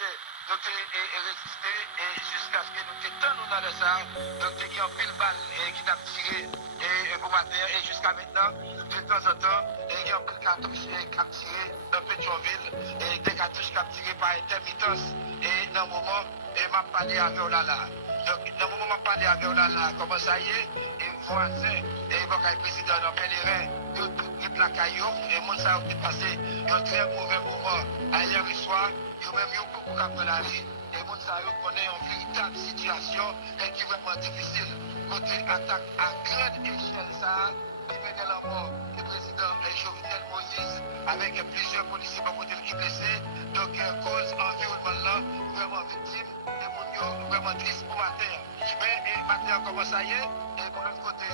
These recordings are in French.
marché. Donc, et résister jusqu'à ce que nous étions dans le ça. Donc, il y a un pile balle qui t'a tiré pour matin. Et jusqu'à maintenant, de temps en temps, il y a un pile cartouche qui a tiré dans Pétionville. Et des cartouches qui ont tiré par intermittence. Et dans le moment, je m'a parlé avec Olala. Donc, dans le moment où je parle avec Olala, comment ça y est, et voisin, et le président dans Pèlerin, de Placaillou, et moi, ça a passé un très mauvais moment. Hier soir, il y a même eu beaucoup de la rue, et moi, ça connaît une véritable situation et qui est vraiment difficile. Côté attaque à grande échelle, ça, qui mène la mort du président Jovenel Moïse, avec plusieurs policiers par côté qui blessés. Donc, cause environnement là, vraiment victime, et mon vraiment triste pour matin. Mais matin, comment ça y est, et pour l'autre côté,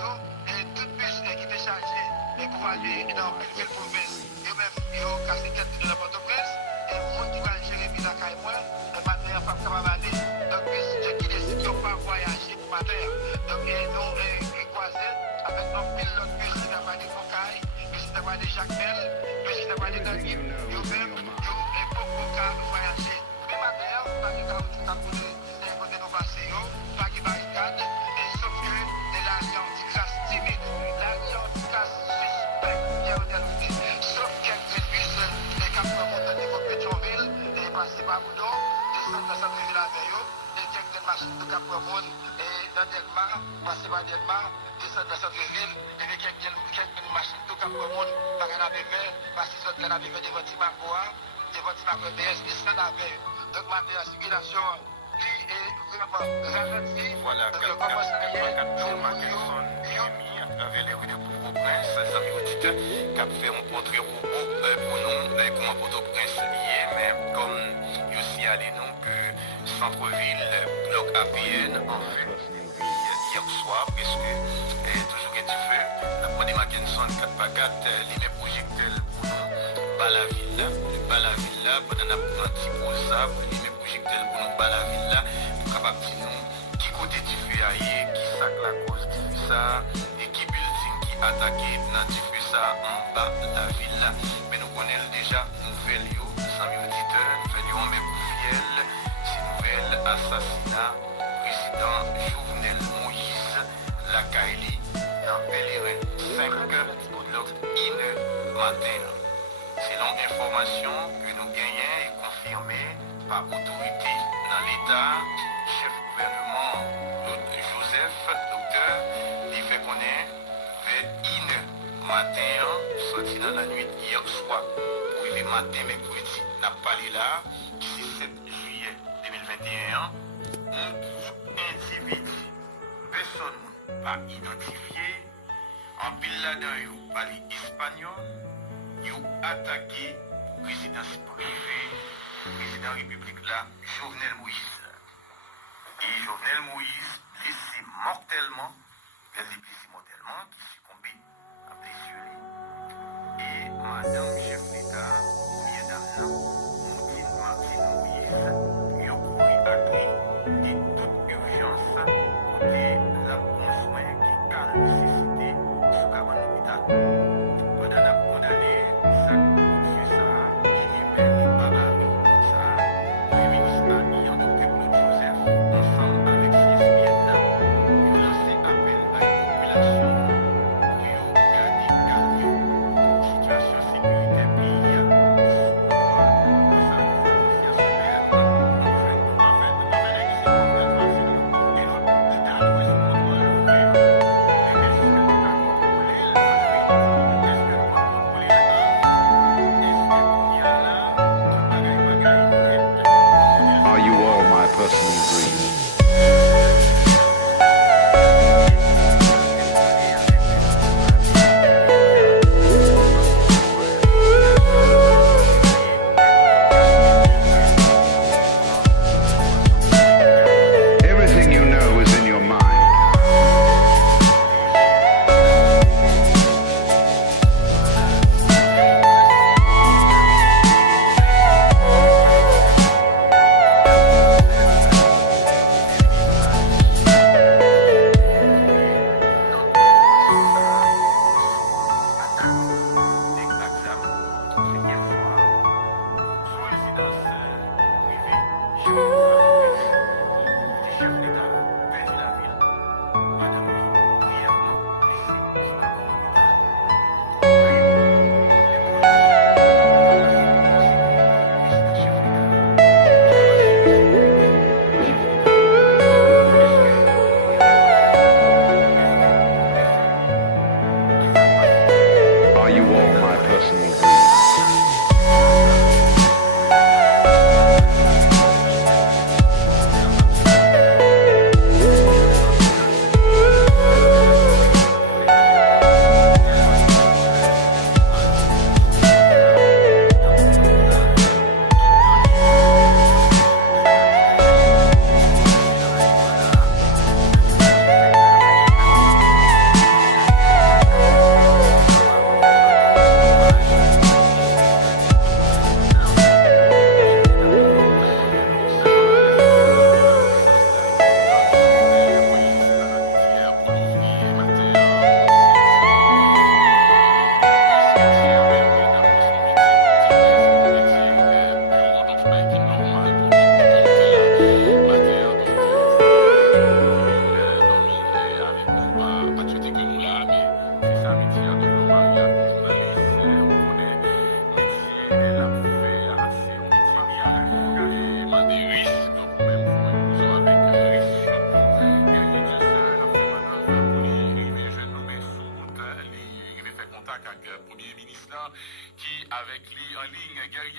et tout bus qui était chargé, et pour aller dans une ville province, et même, ils ont cassé tête de la Port-au-Prince, et le monde qui va gérer la caille, le matin, il pas capable d'aller. Donc, ceux qui décident de ne pas voyager pour matin, donc, nous, croisés, avec un pilote bus qui n'a pas de Focaille, bus qui n'a pas de Jacmel, bus qui n'a pas de Nagib, nous-mêmes, nous, et beaucoup de voyager. Mais matin, pas de cas où tout a coulé, et côté nos passés, pas de barricade, et sauf que l'alliance classe timide, l'alliance classe suspecte, sauf quelques bus, les cap remontent au niveau Pétionville, et passent par Boudon, descendent dans centre-ville avec eux, et quelques machines de cap remontent, et dans Delmar, passer par Delmar, descendre dans centre-ville, et quelques machines de cap remontent par un ABV, parce qu'ils ont un ABV devant Timacoa, devant Timacoa BS, descendent avec eux. Donc, la circulation qui est vraiment ralentie. Voilà, quelqu'un à travers les rues de Port-au-Prince, amis auditeurs, qui a fait un portrait pour nous, comment Port-au-Prince lié, mais comme il aussi allé nous que centre-ville, bloc APN, en fait, hier soir, parce que toujours il y a du feu, la Prodé Mackinson 4x4, les mêmes projectiles pour nous, bas la ville là, pendant la petit pour ça, pour les mêmes projectiles pour nous, bas la ville là, pour capable de nous, qui côté du feu ailleurs, qui sac la cause du feu ça, et qui building qui attaqué dans du feu ça en bas de la ville là. Mais nous connaissons déjà nouvelle yo, amis auditeurs, nouvelle yo en Mépoufiel, c'est nouvelle assassinat, président Jovenel Moïse, la Kaili, dans Pèlerin 5, bloc INE matin. Selon information que nous gagnons et confirmée par autorité dans l'État, chef gouvernement Joseph, docteur, il fait connaître vers 1 matin, sorti dans la nuit hier soir, pour le matin mercredi, n'a pas là, 17 juillet 2021, un groupe individu, personne pas identifié, en pile là-dedans, par les Espagnols, ils ont attaqué résidence privée, président République là, Jovenel Moïse. Et Jovenel Moïse, blessé mortellement, il est blessé mortellement, qui succombé à blessure. Et Madame chef d'État, première dame, Martine Moïse, il a couru à cri de toute urgence, côté la bon soin qui a nécessité sous cabane d'hôpital. Pendant la condamné, ça fait ça, inhumain et barbarie, ça, le ministre a mis en docteur Claude Joseph, ensemble avec CSPN, il a lancé appel à une population pour garder calme, situation sécuritaire pays, sous contrôle, ça nous fait sévère, Are you all my personal dreams? Everything you know is in your mind.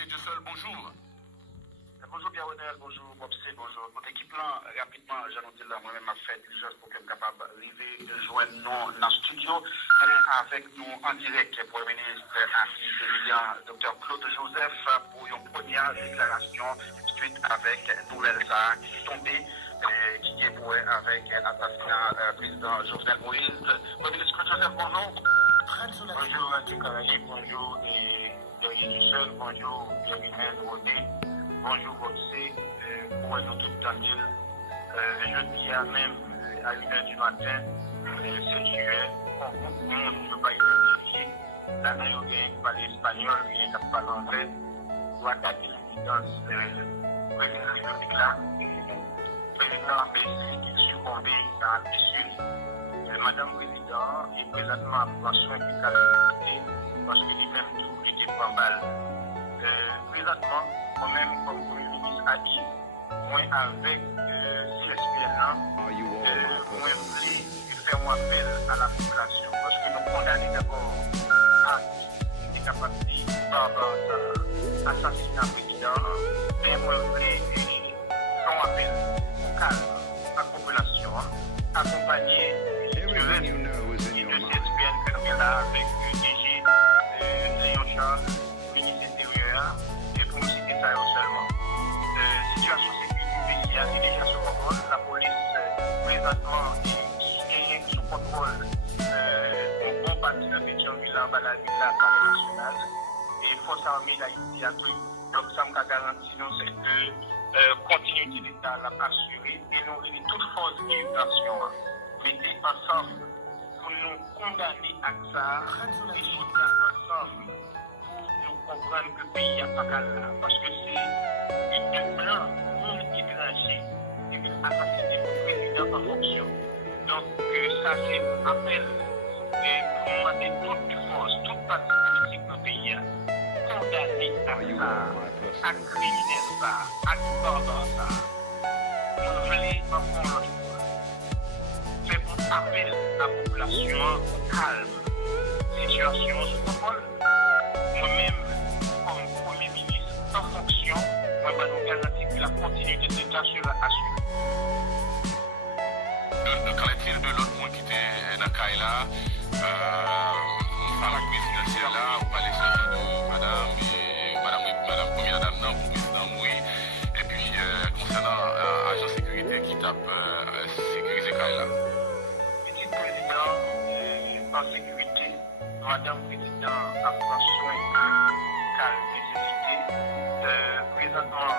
Dieu seul, bonjour. Bonjour Biaronel, bonjour Bobsé, bonjour votre équipe là. Rapidement, j'annonce là, moi-même m'a fait diligence pour que je capable d'arriver de joindre nous dans le studio. Avec nous en direct, le Premier ministre Dr Claude Joseph, pour une première déclaration suite avec nouvelle ça qui est tombée, qui est pour avec l'assassinat président Jovenel Moïse. Premier ministre Claude Joseph, bonjour. Bonjour Radio Caraïbes, bonjour Dorier Dussel, bonjour Bienvenue Rodé. Bonjour Bobsé, pour nous tout Daniel. Jeudi à même à 1h du matin, 7 juillet, on groupe monde ne peut pas identifier. L'année où il parle espagnol, il n'y a pas l'anglais, doit attaquer l'évidence président de la République là, président Bessie qui succombé dans la blessure. Madame Président est présentement en soin de calamité parce que lui-même tout était pas mal. Présentement, moi-même, comme Premier ministre a dit, moi avec CSPN, moi voulais faire un appel à la population parce que nous condamnons d'abord à des capacités par assassinat président, mais moi voulais faire un appel au calme à la population, accompagner le reste de CSPN que nous avons là avec DG Léon Charles, ministre intérieur. Ça seulement. Situation sécurité qui est déjà sous contrôle. La police présentement est sous contrôle. On bon parti de Pétionville en bas de la ville, la carré nationale. Et force armée d'Haïti à tout. Donc ça me garantit nous c'est que continuité de l'État l'a assuré et nous avons toute force d'immigration. Mettez ensemble pour nous condamner à ça et soutenir ensemble. Comprendre que le pays n'a pas qu'à là. Parce que c'est une blanc, monde étranger, qui veut assassiner le président en fonction. Donc, ça, c'est un appel pour demander toute force, toute partie politique dans le pays, condamner à ça, à criminel ça, à tordant ça. Nous voulons encore l'autre fois. C'est pour appel à la population au calme. Situation sous contrôle. Moi-même, comme Premier ministre en fonction, moi, je nous garantis que la continuité de l'État sera assurée. Qu'en est-il de l'autre monde qui était dans Kaila, par la présidentielle là, on parlait de Madame Première Dame, non, pour président Moui, et puis concernant l'agent sécurité qui tape sécuriser Kaila. Petit président en sécurité, Madame Président a pris soin de la nécessité. Présentement,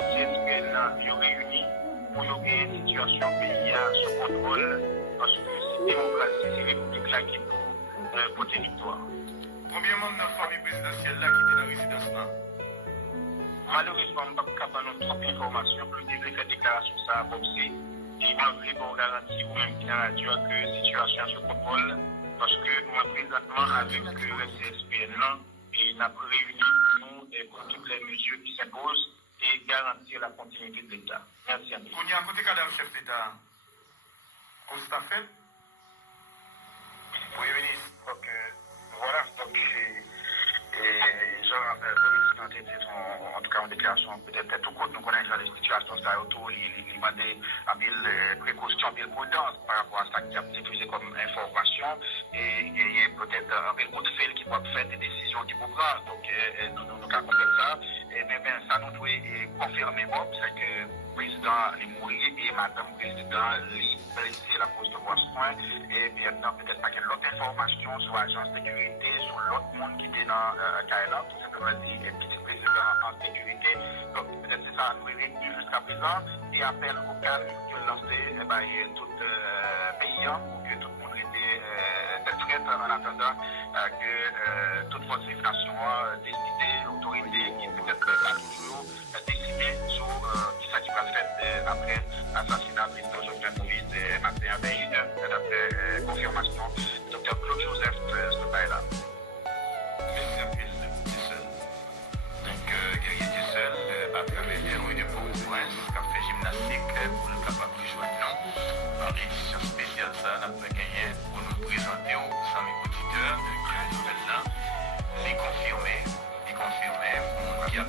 les CSPN sont réunis pour y une situation pays sous contrôle parce que c'est démocratie, c'est république là qui pour porter victoire. Combien de membres de la famille présidentielle là qui étaient dans la résidence là? Malheureusement, je ne peux pas avoir trop d'informations pour faire des déclarations ça à Bobsé. Et malgré pour garantir ou même qui dans la radio que la situation sous contrôle. Parce que moi, présentement, avec le CSPN, et n'a réuni pour nous et pour toutes les mesures qui s'imposent et garantir la continuité de l'État. Merci à vous. On y a un côté cadavre chef d'État. Constat fait? Oui, ministre. Donc, voilà. Donc, Jean, le ministre en tout cas en déclaration, peut-être tout compte, nous connaissons les situations, ça autour, il m'a dit à mille précautions, à mille prudence par rapport à ça qui a été diffusé comme information. Et il y a peut-être un peu de fait qui peuvent faire des décisions qui peuvent prendre. Donc, nous avons compris ça. Mais ça nous doit confirmer, c'est que le président est mort et madame le président est blessé la cause de voie soin. Et maintenant, peut-être pas qu'il y a l'autre information sur l'agence de sécurité, sur l'autre monde qui était dans Kaila, tout simplement dit, petit président en sécurité. Donc, peut-être c'est ça, nous est retenu jusqu'à présent. Et appel au calme que lancé, tout pays pour que tout le monde était prêt en attendant que toute falsification décidée, l'autorité qui peut-être pas toujours décidée sur qui va faire après l'assassinat du président Jovenel Moïse matin à 21h, d'après confirmation du Dr Claude Joseph Sobaïla. Merci à vous, donc, Guerrier Dussel, à travers les héros de Port-au-Prince, qui a fait gymnastique pour le capable de jouer en édition spéciale, ça, n'a pas gagné pour nous présenter aux amis auditeurs de la nouvelle là, les confirmer, qui a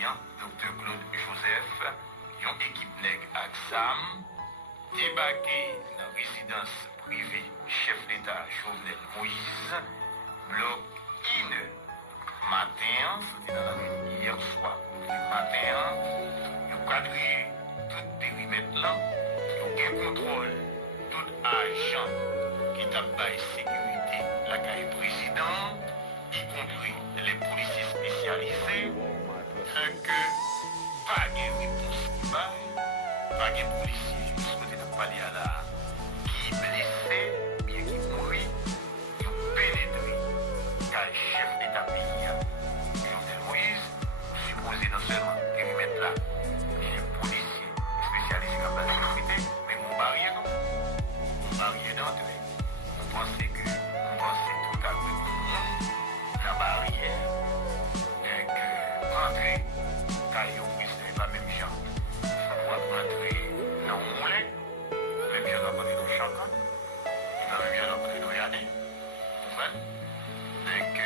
Ian, Dr. Claude Joseph, une équipe nègre Axam, débarqué dans la résidence privée chef d'État Jovenel Moïse, bloc INE. Matin, c'était dans la nuit hier soir, matin, ils ont quadrillé tout le périmètre là, ils ont contrôle tout agent qui t'a bail sécurité, la caille président, y compris les policiers spécialisés, que pas de réponse qui baille, pas de policiers, je souhaite ne pas dire là, qui est blessé, bien qui mourit, ils ont pénétré, car le chef d'État pays, Jovenel Moïse, supposé non seulement périmètre là, les policiers spécialisés dans la sécurité, mais mon barrière d'entrée. On pensait tout à coup la barrière et que rentrer, car ils ont n'est pas même genre. On doit rentrer dans le moulin, même genre dans le chacun, même genre dans le yadé. Vous comprenez? Donc,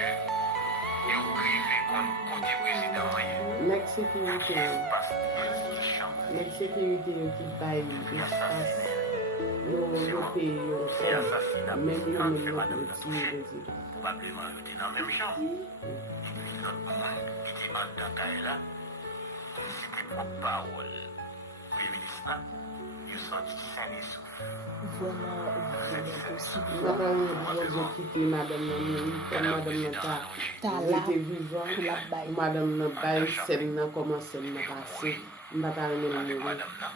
ils ont privé contre côté président. L'exécurité qui baille l'espace, yo paye yo salaire, même yo même yo retire résident. Probablement, ils étaient dans le même champ. Et puis, l'autre monde qui était en Dakar là, comme si c'était propre parole. Oui, ministre, ils sont sains et saufs. Voilà, vous quitter madame madame Nata, était vivant, madame Nata, c'est n'a commencé à passer, m'bata Madame là,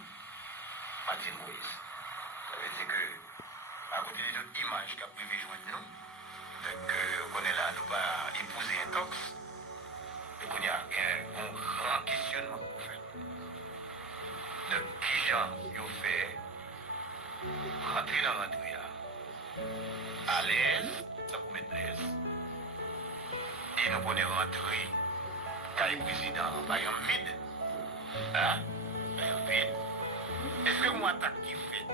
Martine Moïse. Ça veut dire que, à côté de toute image qui a privé joindre nous, on est là, nous pas épouser un tox, et qu'on y a un grand questionnement pour faire. De qui gens ils ont fait rentrer dans l'entrée à l'aise, ça vous met l'aise. Et nous prenons rentrer, car le président, par exemple, vide. Hein? Vide. Est-ce que moi, attaque qui fait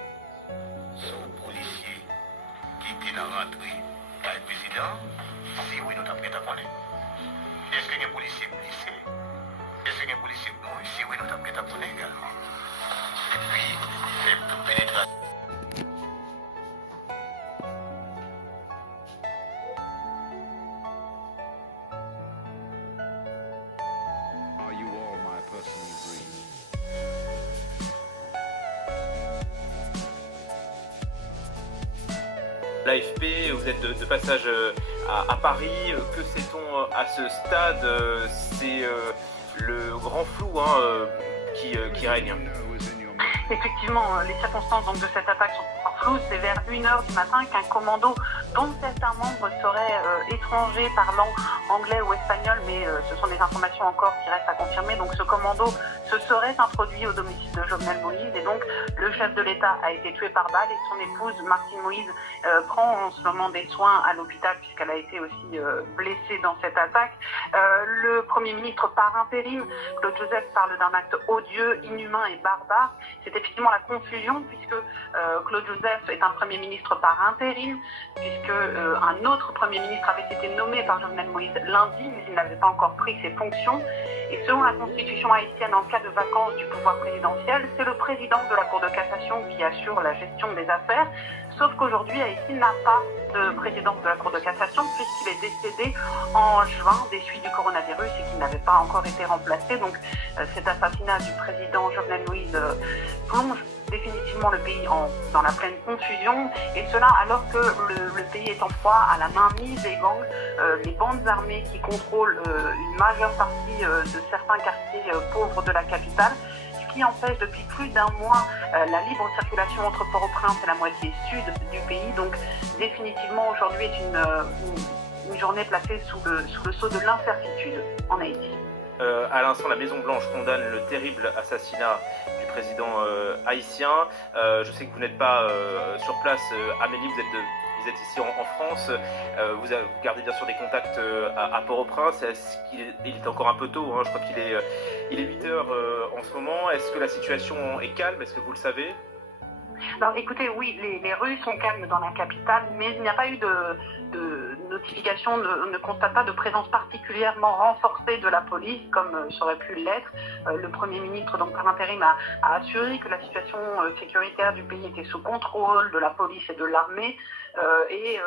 sur le policier qui était dans l'entrée car le président, si oui, nous t'avons prêt à connaître. Est-ce qu'il y a un policier blessé? Est-ce qu'il y a un policier mort? Si oui, nous t'avons prêt à connaître également. Et puis, les pénétrations. Are you all my personal dreams? L'AFP, vous êtes de passage à Paris. Que sait-on à ce stade? C'est le grand flou qui règne. Effectivement, les circonstances donc, de cette attaque sont encore floues. C'est vers 1h du matin qu'un commando dont certains membres seraient étrangers parlant anglais ou espagnol, mais ce sont des informations encore qui restent à confirmer. Donc ce commando se serait introduit au domicile de Jovenel Moïse et donc le chef de l'État a été tué par balle et son épouse Martine Moïse prend en ce moment des soins à l'hôpital puisqu'elle a été aussi blessée dans cette attaque. Le Premier ministre par intérim, Claude Joseph, parle d'un acte odieux, inhumain et barbare. C'est effectivement la confusion puisque Claude Joseph est un Premier ministre par intérim, puisque un autre Premier ministre avait été nommé par Jovenel Moïse lundi, mais il n'avait pas encore pris ses fonctions. Et selon la constitution haïtienne, en cas de vacance du pouvoir présidentiel, c'est le président de la Cour de cassation qui assure la gestion des affaires. Sauf qu'aujourd'hui, Haïti n'a pas de président de la Cour de cassation puisqu'il est décédé en juin des suites du coronavirus et qu'il n'avait pas encore été remplacé. Donc cet assassinat du président Jovenel Moïse plonge définitivement le pays dans la pleine confusion, et cela alors que le pays est en proie à la mainmise des gangs, les bandes armées qui contrôlent une majeure partie de certains quartiers pauvres de la capitale, ce qui empêche depuis plus d'un mois la libre circulation entre Port-au-Prince et la moitié sud du pays. Donc définitivement aujourd'hui est une journée placée sous le sceau de l'incertitude en Haïti. À l'instant, la Maison-Blanche condamne le terrible assassinat du président haïtien. Je sais que vous n'êtes pas sur place, Amélie, vous êtes ici en France. Vous gardez bien sûr des contacts à Port-au-Prince. Est-ce qu'il est encore un peu tôt, hein, je crois qu'il est 8h en ce moment. Est-ce que la situation est calme? Est-ce que vous le savez? Alors écoutez, oui, les rues sont calmes dans la capitale, mais il n'y a pas eu de notification ne constate pas de présence particulièrement renforcée de la police, comme ça aurait pu l'être. Le Premier ministre, donc par intérim, a assuré que la situation sécuritaire du pays était sous contrôle de la police et de l'armée. Et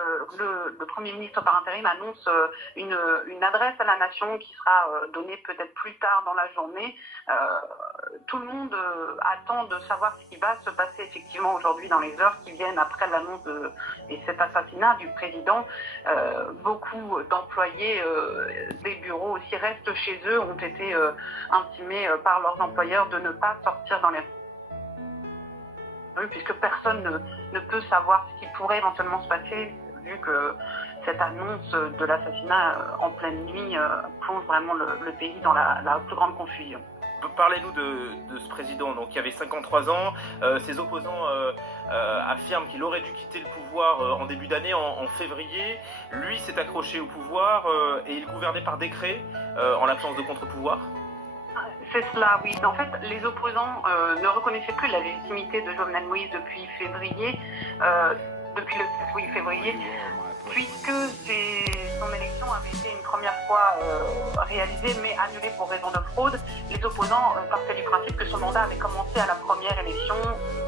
le Premier ministre par intérim annonce une adresse à la nation qui sera donnée peut-être plus tard dans la journée. Tout le monde attend de savoir ce qui va se passer effectivement aujourd'hui dans les heures qui viennent après l'annonce et cet assassinat du président. Beaucoup d'employés des bureaux aussi restent chez eux, ont été intimés par leurs employeurs de ne pas sortir dans les rues puisque personne ne peut savoir ce qui pourrait éventuellement se passer vu que cette annonce de l'assassinat en pleine nuit plonge vraiment le pays dans la plus grande confusion. Parlez-nous de ce président donc, qui avait 53 ans. Ses opposants affirment qu'il aurait dû quitter le pouvoir en début d'année, en février. Lui s'est accroché au pouvoir et il gouvernait par décret en l'absence de contre-pouvoir. C'est cela, oui. En fait, les opposants ne reconnaissaient plus la légitimité de Jovenel Moïse depuis février, depuis le 8 février, puisque son élection avait été une première fois réalisée, mais annulée pour raison de fraude. Les opposants partaient du principe que son mandat avait commencé à la première élection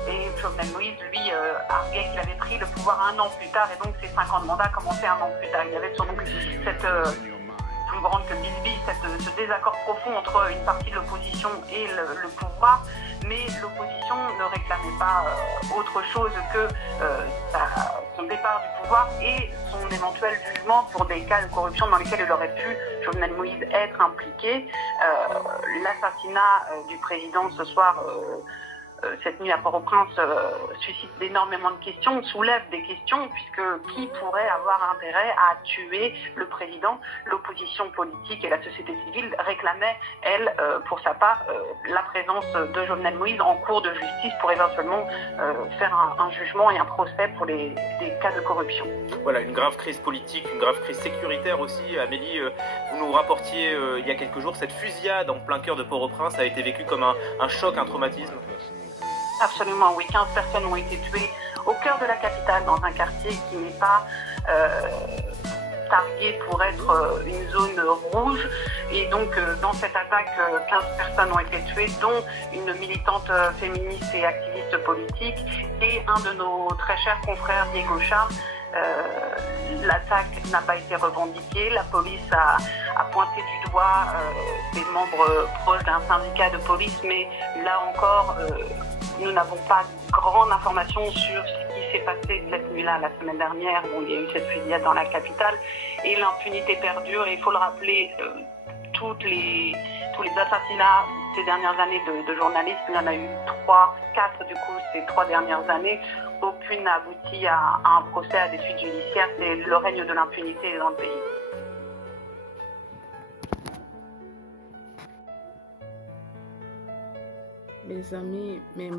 et Jovenel Moïse, lui, arguait qu'il avait pris le pouvoir un an plus tard et donc ses 5 ans de mandat commençaient un an plus tard. Il y avait donc cette plus grande que Bisbee, ce désaccord profond entre une partie de l'opposition et le pouvoir, mais l'opposition ne réclamait pas autre chose que son départ du pouvoir et son éventuel jugement pour des cas de corruption dans lesquels il aurait pu, Jovenel Moïse, être impliqué. L'assassinat du président ce soir, cette nuit à Port-au-Prince, suscite énormément de questions, soulève des questions, puisque qui pourrait avoir intérêt à tuer le président? L'opposition politique et la société civile réclamaient, elle, pour sa part, la présence de Jovenel Moïse en cours de justice pour éventuellement faire un jugement et un procès pour des cas de corruption. Voilà, une grave crise politique, une grave crise sécuritaire aussi. Amélie, vous nous rapportiez il y a quelques jours, cette fusillade en plein cœur de Port-au-Prince a été vécue comme un choc, un traumatisme. Absolument, oui. 15 personnes ont été tuées au cœur de la capitale, dans un quartier qui n'est pas targué pour être une zone rouge. Et donc, dans cette attaque, 15 personnes ont été tuées, dont une militante féministe et activiste politique et un de nos très chers confrères, Diego Char. L'attaque n'a pas été revendiquée. La police a pointé du doigt des membres proches d'un syndicat de police, mais là encore, nous n'avons pas grande information sur ce qui s'est passé cette nuit-là, la semaine dernière, où il y a eu cette fusillade dans la capitale. Et l'impunité perdure. Et il faut le rappeler, tous les assassinats ces dernières années de journalistes, il y en a eu 4 du coup ces 3 dernières années. Aucune n'a abouti à un procès, à des suites judiciaires. C'est le règne de l'impunité dans le pays. Mes amis, mais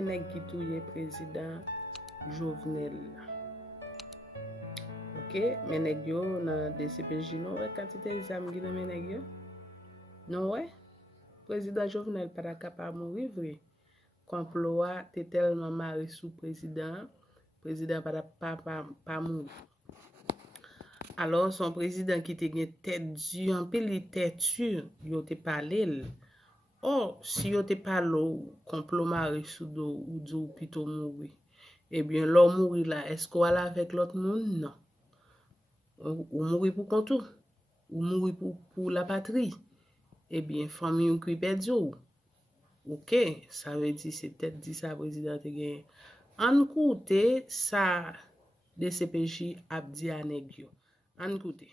nèg qui touye président Jovenel. OK, mais nèg yo dans DCPJ non quantité d'armes qui dans nèg yo. Non ouais. Président Jovenel pas capable mourir vrai. Complot a tellement marré sous président pas mourir. Alors son président qui te gen tête dure, en pile tête dure, yo te parlé. Oh, si yo te parle complot marré sous do ou do plutôt mourir. Eh bien l'homme mourir là, est-ce qu'on va avec l'autre monde? Non. Ou mourir pour contour, ou mourir pour la patrie. Eh bien famille ou qui perdu. OK, ça veut dire c'est peut-être dit ça président te gen. En côté ça DCPJ a dit à nèg yo. En côté